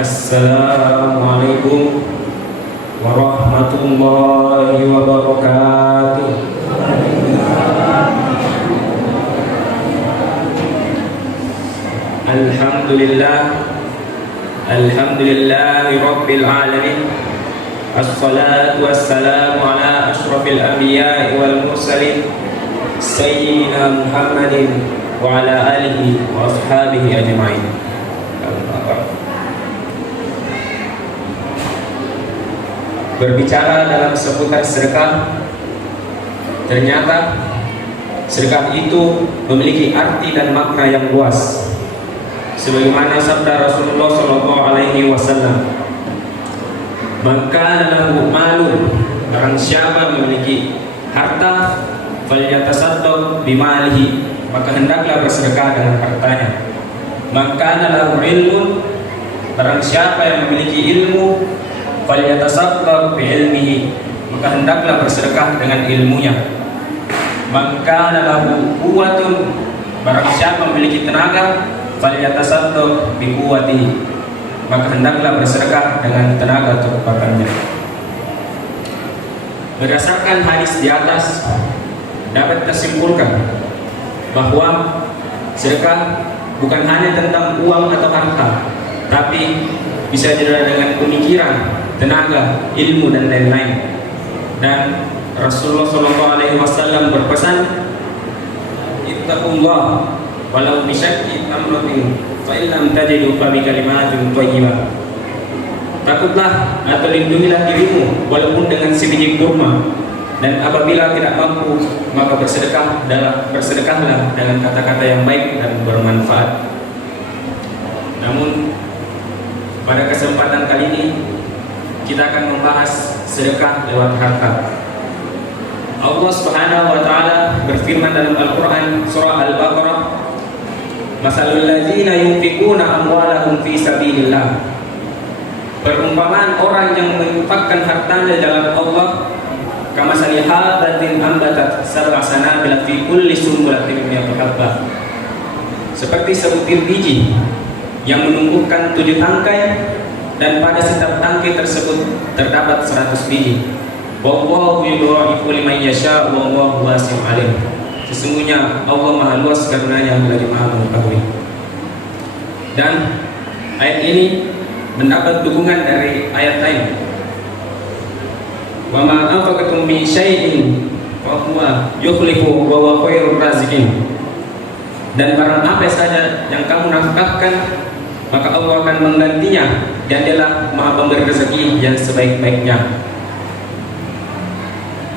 Assalamualaikum warahmatullahi wabarakatuh. Alhamdulillahi rabbil alamin. Assalatu wassalamu ala ashrafil anbiya'i wal mursalin sayyidina Muhammadin wa ala alihi wa ashabihi ajma'in. Berbicara dalam seputar sedekah, ternyata sedekah itu memiliki arti dan makna yang luas. Sebagaimana sabda Rasulullah SAW, "Maka lahu malu," barang siapa memiliki harta, falyatasaddaq bimalihi, maka hendaklah bersedekah dengan hartanya. "Maka lahu ilmun," barang siapa yang memiliki ilmu, falyatasaddaq biilmihi, maka hendaklah bersedekah dengan ilmunya. "Maka lahu quwwatun," barang siapa memiliki tenaga, falyatasaddaq biquwwatihi, maka hendaklah bersedekah dengan tenaga atau kekuatannya. Berdasarkan hadis di atas, dapat tersimpulkan bahwa sedekah bukan hanya tentang uang atau harta, tapi bisa juga dengan pemikiran, tenaga, ilmu dan lain-lain. Dan Rasulullah SAW berpesan, "Ittaqullah walau bisyaqqi tamratin fa in lam tajidu fa bi kalimatin thayyibah." Takutlah atau lindungilah dirimu walaupun dengan sebiji kurma, dan apabila tidak mampu maka bersedekahlah dengan kata-kata yang baik dan bermanfaat. Namun pada kesempatan kali ini kita akan membahas sedekah lewat harta. Allah Subhanahu wa taala berfirman dalam Al-Qur'an surah Al-Baqarah, "Masalul ladzina yunfiquna amwalahum fi sabilillah." Perumpamaan orang yang menginfakkan hartanya dalam Allah, kamasali habatin ambatat sab'a sanabila fi kulli sunbulatin mi'atu habbah. Seperti sebutir biji yang menumbuhkan 7 tangkai, dan pada setiap tangkai tersebut terdapat 100 biji. Wallahu yudha'ifu liman yasha' wallahu wasi'un 'alim. Sesungguhnya Allah Maha luas karunia-Nya lagi Maha mengetahui. Dan ayat ini mendapat dukungan dari ayat lain. Wa ma anfaqtum min syai'in fa huwa yukhlifu wa huwa khairur raziqin. Dan barang apa saja yang kamu nafkahkan, maka Allah akan menggantinya, dan Dialah Maha pemberi rezeki yang sebaik-baiknya.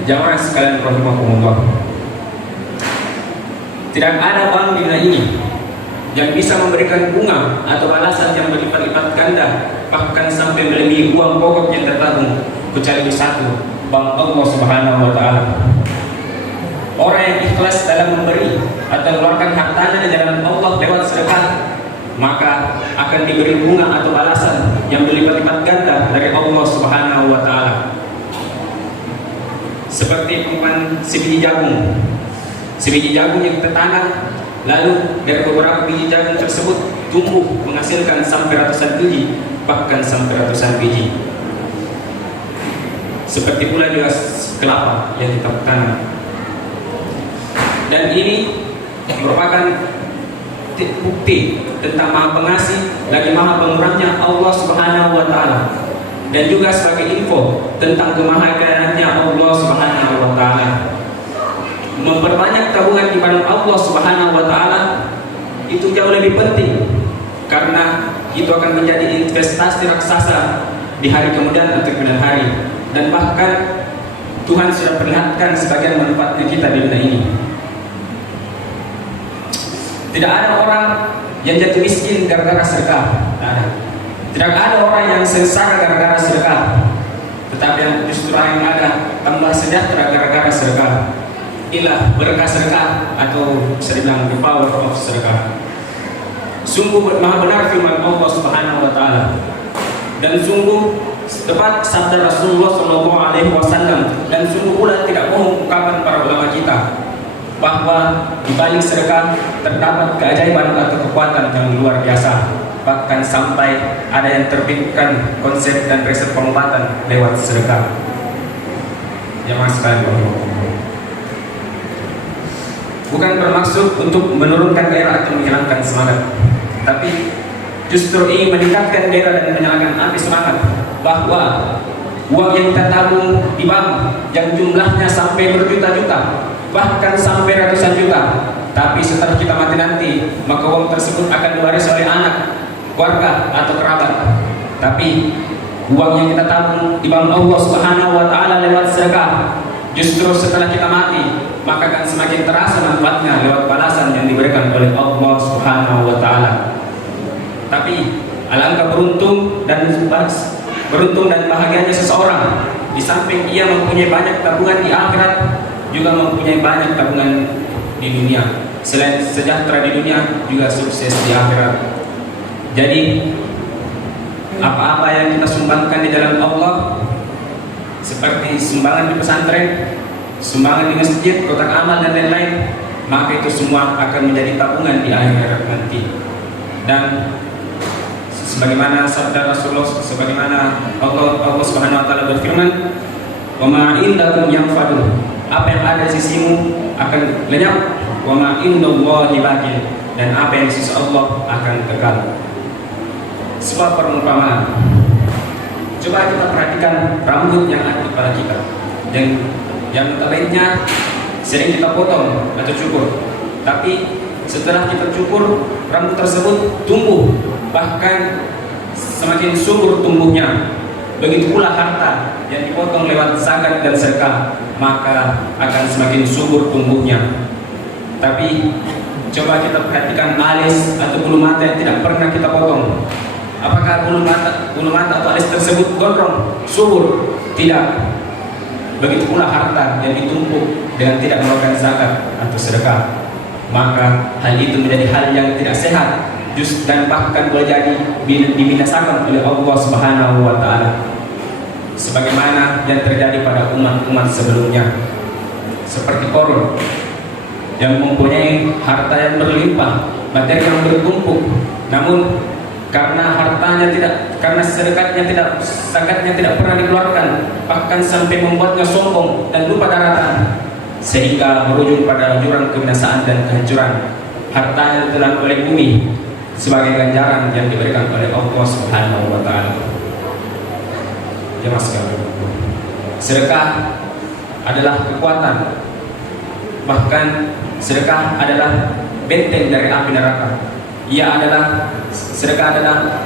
Jamaah sekalian rahimakumullah, tidak ada bank di dunia ini yang bisa memberikan bunga atau balasan yang berlipat-lipat ganda, bahkan sampai melebihi uang pokok yang tertabung, kecuali satu, bank Allah Subhanahu wa taala. Orang yang ikhlas dalam memberi atau mengeluarkan hartanya di jalan Allah lewat sedekah, maka akan diberi bunga atau balasan yang berlipat-lipat ganda dari Allah Subhanahu wa taala. Seperti perumpamaan sebiji jagung. Sebiji jagung yang tertanam, lalu dari beberapa biji jagung tersebut tumbuh menghasilkan sampai ratusan biji, bahkan sampai ratusan biji. Seperti pula juga kelapa yang kita tanam. Dan ini merupakan bukti tentang Maha Pengasih lagi Maha Pemurahnya Allah Subhanahu wa taala, dan juga sebagai info tentang kemahakanaannya Allah Subhanahu wa taala. Memperbanyak tabungan di hadapan Allah Subhanahu wa taala itu jauh lebih penting, karena itu akan menjadi investasi raksasa di hari kemudian atau kemudian hari. Dan bahkan Tuhan sudah perlihatkan sebagian manfaatnya kita di dunia ini. Tidak ada orang yang jatuh miskin gara-gara sedekah. Tidak ada orang yang sengsara gara-gara sedekah. Tetapi yang justru yang ada tambah sejahtera gara-gara sedekah. Inilah berkah sedekah, atau bisa dibilang the power of sedekah. Sungguh maha benar firman Allah Subhanahu wa taala, dan sungguh tepat sabda Rasulullah SAW, dan sungguh pula tidak bohong ungkapan para ulama kita, bahwa di balik sedekah terdapat keajaiban atau kekuatan yang luar biasa. bahkan sampai ada yang terbitkan konsep dan resep pengobatan lewat sedekah. Ya mas bukan bermaksud untuk menurunkan gairah atau menghilangkan semangat, tapi justru ingin meningkatkan gairah dan menyalakan api semangat bahwa uang yang kita tabung di bank yang jumlahnya sampai berjuta-juta, bahkan sampai ratusan juta, tapi setelah kita mati nanti, maka uang tersebut akan diwaris oleh anak, keluarga atau kerabat. Tapi uang yang kita tabung di bank Allah Subhanahu wa taala lewat sedekah, justru setelah kita mati, maka akan semakin terasa manfaatnya lewat balasan yang diberikan oleh Allah Subhanahu wa taala. Tapi alangkah beruntung dan bahagianya seseorang, di samping ia mempunyai banyak tabungan di akhirat, juga mempunyai banyak tabungan di dunia. Selain sejahtera di dunia, juga sukses di akhirat. Jadi apa-apa yang kita sumbangkan di jalan Allah, seperti sumbangan di pesantren, sumbangan di masjid, kotak amal dan lain-lain, maka itu semua akan menjadi tabungan di akhirat nanti. Dan sebagaimana sabda Rasulullah, sebagaimana Allah Subhanahu wa taala berfirman, "Wa ma indakum yanfadu." Apa yang ada di sisimu akan lenyap, "Wa ma indallahi baqin." Dan apa yang di sisi Allah akan kekal. Sebuah perumpamaan. Coba kita perhatikan rambut yang ada di kepala kita. Yang lainnya sering kita potong atau cukur. Tapi setelah kita cukur, rambut tersebut tumbuh, bahkan semakin subur tumbuhnya. Begitu pula harta yang dipotong lewat zakat dan sedekah, maka akan semakin subur tumbuhnya. Tapi coba kita perhatikan alis atau bulu mata yang tidak pernah kita potong. Apakah bulu mata atau alis tersebut gondrong, subur? Tidak. Begitu pula harta yang ditumpuk dengan tidak melakukan zakat atau sedekah, maka hal itu menjadi hal yang tidak sehat, dan bahkan boleh jadi dibinasakan oleh Allah Subhanahu wa taala. Sebagaimana yang terjadi pada umat-umat sebelumnya, seperti Qarun yang mempunyai harta yang berlimpah, materi yang bertumpuk, namun karena zakatnya tidak pernah dikeluarkan, bahkan sampai membuatnya sombong dan lupa daratan, sehingga berujung pada jurang kebinasaan dan kehancuran. Hartanya ditelan oleh bumi sebagai ganjaran yang diberikan oleh Allah Subhanahu wa taala. Jemaah sekalian, sedekah adalah kekuatan. Bahkan sedekah adalah benteng dari api neraka. Sedekah adalah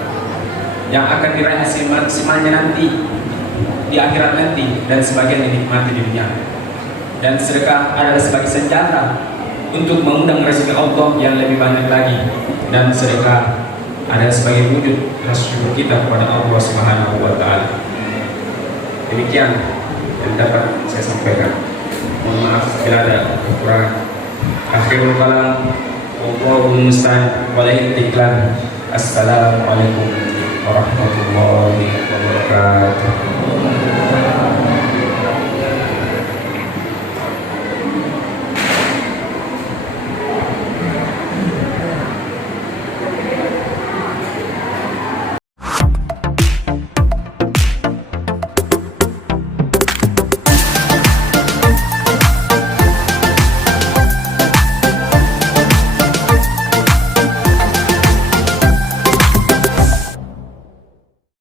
yang akan diraih hasil maksimalnya nanti di akhirat nanti, dan sebagian dinikmati di dunia. Dan sedekah adalah sebagai senjata untuk mengundang rezeki Allah yang lebih banyak lagi. Dan sedekah adalah sebagai wujud rasa syukur kita kepada Allah Subhanahu wa taala. Demikian yang dapat saya sampaikan. Mohon maaf bila ada kekurangan. Akhirul kalam, wallahul musta'an, walaihi tiklan. Assalamualaikum warahmatullahi wabarakatuh.